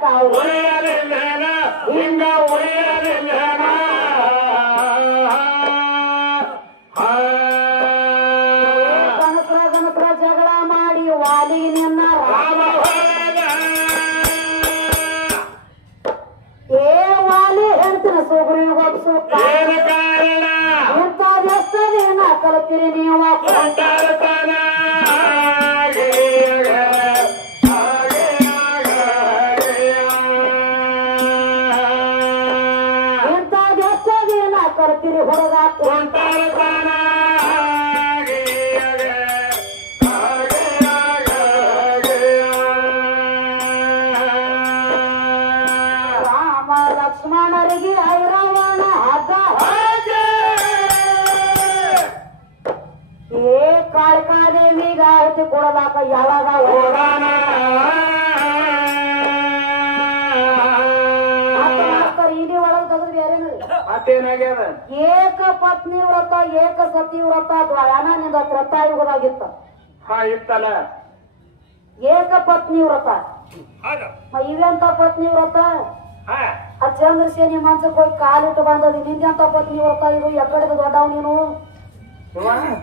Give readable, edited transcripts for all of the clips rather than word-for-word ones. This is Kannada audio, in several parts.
ಯಾಕ ಉಳಿಯಲಿಲ್ಲೇನ ಹಿಂಗ ಉಳಿಯಲಿಲ್ಲೇನ ಗಣತ್ರ ಜಗಳ ಮಾಡಿ ವಾಲಿಗೆ ನಿನ್ನ ರಾಮ ಹೊಡೆದ ಏ ವಾಲಿ ಹೇಳ್ತೀನಿ ಸುಗ್ರೀವ ಗೊಬ್ಸು ಏನು ಕಾರಣ ಇಂಥದೆಷ್ಟದೇನ ಕಲ್ತೀರಿ ನೀವು ಕೊಂಡಾಡ್ತಾನ ಇಂಥದೆಷ್ಟದೇನ ಕಲ್ತೀರಿ ಹುಡುಗ ಕೊಂಡಾಡ್ತಾನ ರಾಮ ಲಕ್ಷ್ಮಣರಿಗೆ ಐರವಣ ಹಗ್ಗ ಏ ಕಾಳಿಕಾದೇವಿಗ ಆಹುತಿ ಕೊಡಲಾಕ ಯಾವಾಗ ಹೋಗಾನ ಇಡೀ ಒಳಗೆ ತೆಗೆದು ಬೇರೆ ಮತ್ತೇನಾಗ್ಯದ ಏಕ ಪತ್ನಿ ವ್ರತ ಏಕ ಸತಿ ವ್ರತ ದ್ವಯಾನಿಂದ ತ್ರತಾಯುಗದಾಗಿತ್ತ ಹಾ ಇತ್ತಲ್ಲ ಏಕ ಪತ್ನಿ ವ್ರತ ಇವೆಂತ ಪತ್ನಿ ವ್ರತ ಹಾ ಆ ಚಂದ್ರಸೇನಿ ಮನ್ಸಕ್ಕೆ ಹೋಗಿ ಕಾಲಿಟ್ಟು ಬಂದದಿ ನಿಂದೆಂತ ಪತ್ನಿ ವ್ರತ ಇದು ಎಕಡೆದು ದೊಡ್ಡವ್ ನೀನು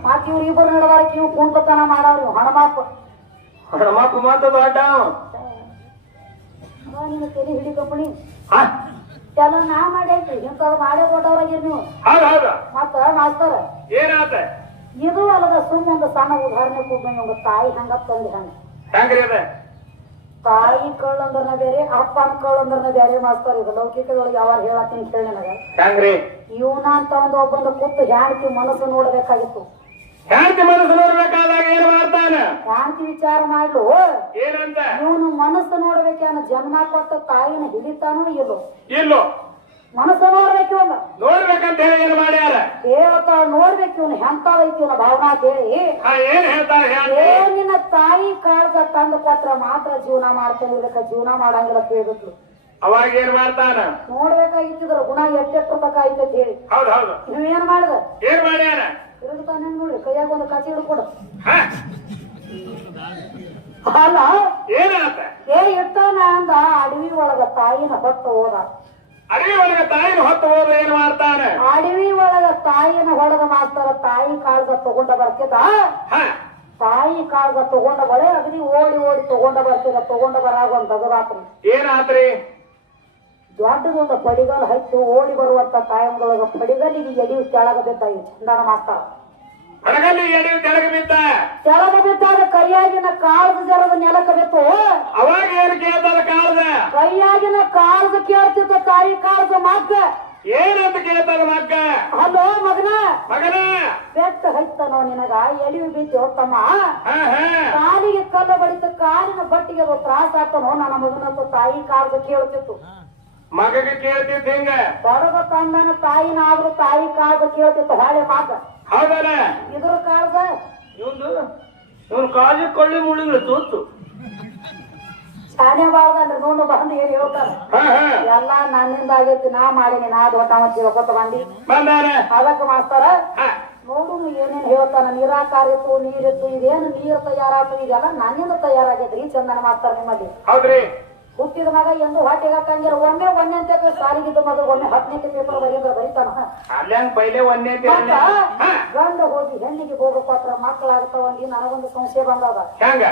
ಮತ್ ಇವ್ರು ಇಬ್ಬರು ನಡವಾರಕ್ ಇವ್ ಕುಂಟತನ ಮಾಡವ್ರಿ ಹಣಮಾಪ ಹಣಮಪ್ಪ ಮಾತು ದೊಡ್ಡ ನಿನ್ನ ತಲೆ ಹಿಡಿ ಕಂಪನಿ ಎಲ್ಲ ನಾ ಮಾಡೈತಿ ಇಂಥದ್ ಮಾಡೇ ದೊಡ್ಡವ್ರಾಗಿರ್ ನೀವು ಹೌದು ಹೌದು ಮತ್ತ ಮಾಸ್ತರ ಏನಾತ ಇದು ಅಲ್ಲದ ಸುಮ್ಮ ಒಂದು ಸಣ್ಣ ಉದಾಹರಣೆ ಕೊಡ್ಬೇಡಿ ಒಂದು ತಾಯಿ ಹಂಗ ತಂದೆ ಹಂಗ ಹೆಂಗ್ರಿ ಅದ ತಾಯಿ ಕಳ್ಳ ಅಂದ್ರನ ಬೇರೆ ಅಪ್ಪನ ಕಳ್ಳ ಅಂದ್ರನ ಬೇರೆ ಮಾಸ್ತರ ಇದು ಲೌಕಿಕದೊಳಗೆ ಯಾವಾಗ ಹೇಳತ್ತೀನಿ ಕೇಳಿ ನನಗ ಹೆಂಗ್ರಿ ಇವನ ಅಂತ ಒಂದು ಒಬ್ಬಂದು ಕೂತು ಹ್ಯಾಂಡ್ತಿ ಮನಸ್ಸು ನೋಡ್ಬೇಕಾಗಿತ್ತು ಹೆಂಡತಿ ಮನಸ್ಸು ನೋಡ್ಬೇಕಾದಾಗ ಏನ್ ಮಾಡ್ತಾನ ಹ್ಯಾಂಡ್ತಿ ವಿಚಾರ ಮಾಡ್ಲು ಏನಂತ ಇವನು ಮನಸ್ಸು ನೋಡ್ಬೇಕೇನ ಜನ್ಮ ಕೊಟ್ಟ ತಾಯಿನ ಹಿಡಿತಾನೋ ಇಲ್ಲೋ ಇಲ್ಲೋ ಮನಸ್ಸು ನೋಡ್ಬೇಕು ಇವನು ನೋಡ್ಬೇಕಂತ ಹೇಳಿ ಏನ್ ಮಾಡ್ಯಾರ ದೇವತ ನೋಡ್ಬೇಕು ಇವನು ಎಂತದೈತಿ ಇವನ ಭಾವನಾ ಕೇಳಿ ಹಾ ಏನ್ ಹೇಳ್ತಾರ ಏ ನಿನ್ನ ತಾಯಿ ಕಾಳ್ಗ ತಂದು ಕೊಟ್ರ ಮಾತ್ರ ಜೀವನ ಮಾಡ್ಕೊಂಡಿರ್ಬೇಕ ಜೀವನ ಮಾಡಂಗಿಲ್ಲ ಕೇಳ್ಬೇಕು ಅವಾಗ ಏನ್ ಮಾಡ್ತಾನ ನೋಡ್ಬೇಕಾಗಿತ್ತಿದ್ರ ಗುಣ ಎಟ್ಟೆಟ್ಟಬೇಕ ಐತೆ ಹೇಳಿ ಹೌದು ಹೌದು ನೀವೇನ್ ಮಾಡಿದ ಏನ್ ಮಾಡ್ಯಾರ ತಿರುಗ್ತಾನೆ ನೋಡಿ ಕೈಯಾಗ ಒಂದು ಕಚಿ ಹಿಡ್ಕೊಡು ಹಾ ಅಲ್ಲ ಏನಾತ ಏ ಇಟ್ಟಾನ ಅಂದ ಅಡವಿ ಒಳಗ ತಾಯಿನ ಹೊತ್ತು ಹೋದ ಅಡವಿ ಒಳಗ ತಾಯಿನ ಹೊತ್ತು ಹೋದ್ರೆ ಏನ್ ಮಾಡ್ತಾನ ಅಡವಿ ಒಳಗ ತಾಯಿನ ಹೊಡೆದ ಮಾಸ್ತರ ತಾಯಿ ಕಾಳ್ಗ ತಗೊಂಡ ಬರ್ತಿದ್ದ ಹಾ ತಾಯಿ ಕಾಳ್ಗ ತಗೊಂಡ ಬಳೆ ಅಗದಿ ಓಡಿ ಓಡಿ ತಗೊಂಡ ಬರ್ತಿದ ತಗೊಂಡ ಬರಾಗ ಒಂದ್ ತಗದಾತ್ರಿ ಏನಾತ್ರಿ ದೊಡ್ಡದೊಂದು ಪಡಿಗಲ್ ಹಚ್ಚು ಓಡಿ ಬರುವಂತ ಕಾಯಂದೊಳಗ ಪಡಿಗಲ್ಲಿಗೆ ಎಡಿ ಕೆಳಗ ಬಿದ್ದಾಯಿ ಚಂದನ ಮಾಸ್ತರ ಹಡಗಲ್ಲಿ ಎಡಿ ಕೆಳಗೆ ಬಿದ್ದ ಕೆಳಗ ಬಿದ್ದಾಗ ಕೈಯಾಗಿನ ಕಾಳ್ದ ಜರದ ನೆಲಕ ಬಿತ್ತು ಅವಾಗ ಏನ್ ಕೇಳ್ತಾರ ಕಾಳ್ದ ಕೈಯಾಗಿನ ಕಾಳ್ದ ಕೇಳ್ತಿದ್ದ ತಾಯಿ ಕಾಳ್ದ ಮಗ್ಗ ಏನಂತ ಕೇಳ್ತಾರ ಮಗ್ಗ ಹಲೋ ಮಗನ ಮಗನ ಬೆಟ್ಟ ಹೈತನೋ ನಿನಗ ಎಡಿ ಬಿದ್ದು ತಮ್ಮ ಹಾ ಹಾ ಕಾಲಿಗೆ ಕಲ್ಲ ಬಡಿತ ಕಾಲಿನ ಬಟ್ಟಿಗೆ ಅದು ತ್ರಾಸ ಆಗ್ತಾನೋ ನನ್ನ ಮಗನಂತ ತಾಯಿ ಕಾಳ್ದ ಕೇಳ್ತಿತ್ತು ಮಗಗ ಕೇಳ್ತಿದ್ದ ಹಿಂಗ ಹೊರಗ ತಂದನ ತಾಯಿನಾದ್ರೂ ತಾಯಿ ಕಾಳ್ದ ಕೇಳ್ತಿತ್ತು ಹಾಳೆ ಮಾತ ಹೌದಲ್ಲ ಇದ್ರ ಕಾಳ್ದ ಇವನು ಕಾಜಿ ಕೊಳ್ಳಿ ಮುಳಿಗಳು ತೂತು ಶಾನೆ ಬಾಳ್ದನ್ರಿ ನೋಡು ಬಂದು ಏನ್ ಹೇಳ್ತಾರ ಹಾ ಹಾ ಎಲ್ಲ ನನ್ನಿಂದ ಆಗೈತಿ ನಾ ಮಾಡೀನಿ ನಾ ದೊಡ್ಡ ತಿಳ್ಕೊತ ಬಂದಿ ಬಂದಾನ ಅದಕ್ಕ ಮಾಸ್ತರ ಹಾ ನೋಡು ಏನೇನ್ ಹೇಳ್ತಾನ ನೀರಾಕಾರ ಇತ್ತು ನೀರಿತ್ತು ಇದೇನು ನೀರು ತಯಾರಾತು ಇದೆಲ್ಲ ನನ್ನಿಂದ ತಯಾರಾಗೈತ್ರಿ ಚಂದನ ಮಾಸ್ತರ ನಿಮ್ಮಲ್ಲಿ ಹೌದ್ರಿ ಹುಟ್ಟಿದ ಮಗ ಎಂದು ಹೊಟ್ಟೆಗೆ ಹಾಕಂಗಿರ ಒಮ್ಮೆ ಒಂದೇ ಅಂತ ಸಾಲಿಗಿದ್ದ ಮಗ ಒಮ್ಮೆ 10ನೇ ಪೇಪರ್ ಬರೀತಾನ ಅಲ್ಯಾಂಗ ಪೈಲೆ ಒಂದೇ ಗಂಡ ಹೋಗಿ ಹೆಣ್ಣಿಗೆ ಹೋಗಕ್ಕೋತ್ರ ಮಕ್ಕಳಾಗ್ತಾವ ನನಗೊಂದು ಸಂಶಯ ಬಂದದ ಹೆಂಗ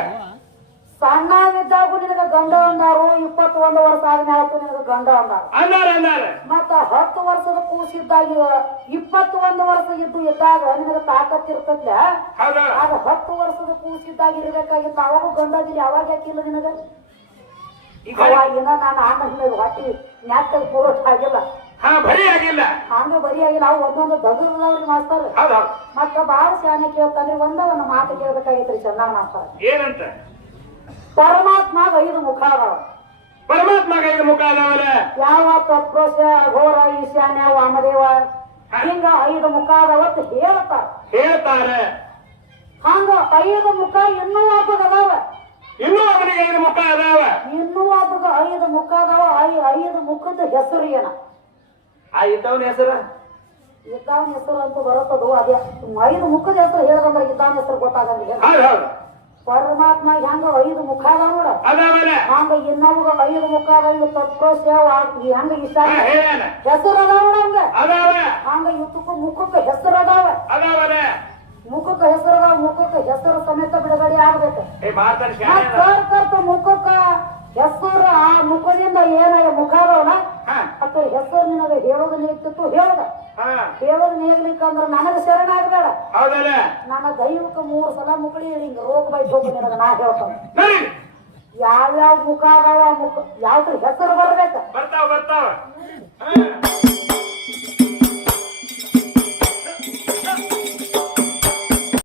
ಸಣ್ಣವಿದ್ದಾಗೂ ನಿನಗ ಗಂಡ ಅಂದಾರು 21 ವರ್ಷ ಆದ್ಮೇಲೆ ನಿನಗ ಗಂಡ ಅಂದಾರು ಅನ್ನಾರ ಮತ್ತ 10 ವರ್ಷದ ಕೂಸಿದ್ದಾಗ 21 ವರ್ಷ ಇದ್ದಾಗ ನಿನಗ ತಾಕತ್ ಇರ್ತದ್ಲ ಆಗ 10 ವರ್ಷದ ಕೂಸಿದ್ದಾಗ ಇರ್ಬೇಕಾಗಿತ್ತು ಅವಾಗ ಗಂಡದಿಲ್ಲ ಅವಾಗ ಯಾಕಿಲ್ಲ ನಿನಗ ಅವಾಗಿನ ನಾನು ಅಣ್ಣ ಹೊಟ್ಟಿ ನ್ಯಾಕ್ತಾಗ ಪೂರೋಟ್ ಆಗಿಲ್ಲ ಬರೀ ಆಗಿಲ್ಲ ಹಂಗ ಬರೀ ಆಗಿಲ್ಲ ಅವು ಒಂದೊಂದು ದಗರ್ದವ್ರಿಗೆ ಮಾಡ್ತಾರ ಮತ್ತ ಬಾಳ ಶಾನೆ ಕೇಳ್ತಾನೆ ಒಂದೊಂದು ಮಾತು ಕೇಳ್ಬೇಕಾಗಿತ್ರಿ ಚಂದ ಮಾಡ್ತಾರ ಏನಂತ ಪರಮಾತ್ಮ 5 ಮುಖ ಅದಾವ ಪರಮಾತ್ಮಗ 5 ಮುಖ ಅದಾವಲ್ಲ ಯಾವ ತತ್ಪುರುಷ ಘೋರ ಈಶಾನ್ಯ ವಾಮದೇವ ಹಿಂಗ 5 ಮುಖ ಅದಾವತ್ ಹೇಳ್ತಾರೆ ಹಂಗ 5 ಮುಖ ಇನ್ನೂ ಒಬ್ಬಗ ಅದಾವ ಇನ್ನೂ ಅವನಿಗೆ 5 ಮುಖ ಅದಾವ ಇನ್ನೂ ಒಬ್ಬಗ 5 ಮುಖ ಅದಾವ 5 ಮುಖದ ಹೆಸರು ಏನ ಇದ್ದವನ ಹೆಸರು ಇದ್ದಾವನ ಹೆಸರು ಅಂತ ಬರುತ್ತದು ಅದೇ 5 ಮುಖದ ಹೆಸರು ಹೇಳದಂದ್ರೆ ಇದ್ದಾವನ ಹೆಸರು ಗೊತ್ತಾಗಂಗಿಲ್ಲ ಹೌದು ಪರಮಾತ್ಮ ಹೆಂಗ 5 ಮುಖ ಅದಾವ ನೋಡ ಅದಾವಲ್ಲ ಹಂಗ ಇನ್ನೊಬ್ಬ 5 ಮುಖ ಅದಾವ ತತ್ವ ಹೆಂಗ ಇಷ್ಟ ಹೇಳ್ಯಾನ ಹೆಸರು ಅದಾವ ಹಂಗ ಅದಾವ ಹಂಗ ಇತ್ತಕ್ಕೂ ಮುಖಕ್ಕೆ ಹೆಸರು ಅದಾವ ಅದಾವಲ್ಲ ಮುಖಕ್ಕೆ ಹೆಸರು ಅದಾವ ಮುಖಕ್ಕೆ ಹೆಸರು ಸಮೇತ ಬಿಡುಗಡೆ ಆಗ್ಬೇಕು ಮಾತಾಡಿ ಕರ್ತ ಮುಖಕ್ಕ ಹೆಸರು ಆ ಮುಖದಿಂದ ಏನಾಗ ಮುಖ ಅದಾವಲ್ಲ ಅದ್ರ ಹೆಸರು ನಿನಗೆ ಹೇಳೋದು ನಿಲ್ತಿತ್ತು ಹೇಳದ ಹೇಳೋದು ನೀಗ್ಲಿಕ್ಕಂದ್ರ ನನಗ ಶರಣ ಆಗ್ಬೇಡ ಹೌದಲ್ಲ ನನ್ನ ದೈವಕ್ಕೆ 3 ಸಲ ಮುಕಳಿ ಹಿಂಗ ರೋಗ ಬೈಟ್ ಹೋಗಿ ನಿನಗ ನಾ ಹೇಳ್ತಾನೆ ನೋಡಿ ಯಾವ್ಯಾವ ಮುಖ ಅದಾವ ಮುಖ ಯಾವ್ದ್ರ ಹೆಸರು ಬರ್ಬೇಕ ಬರ್ತಾವ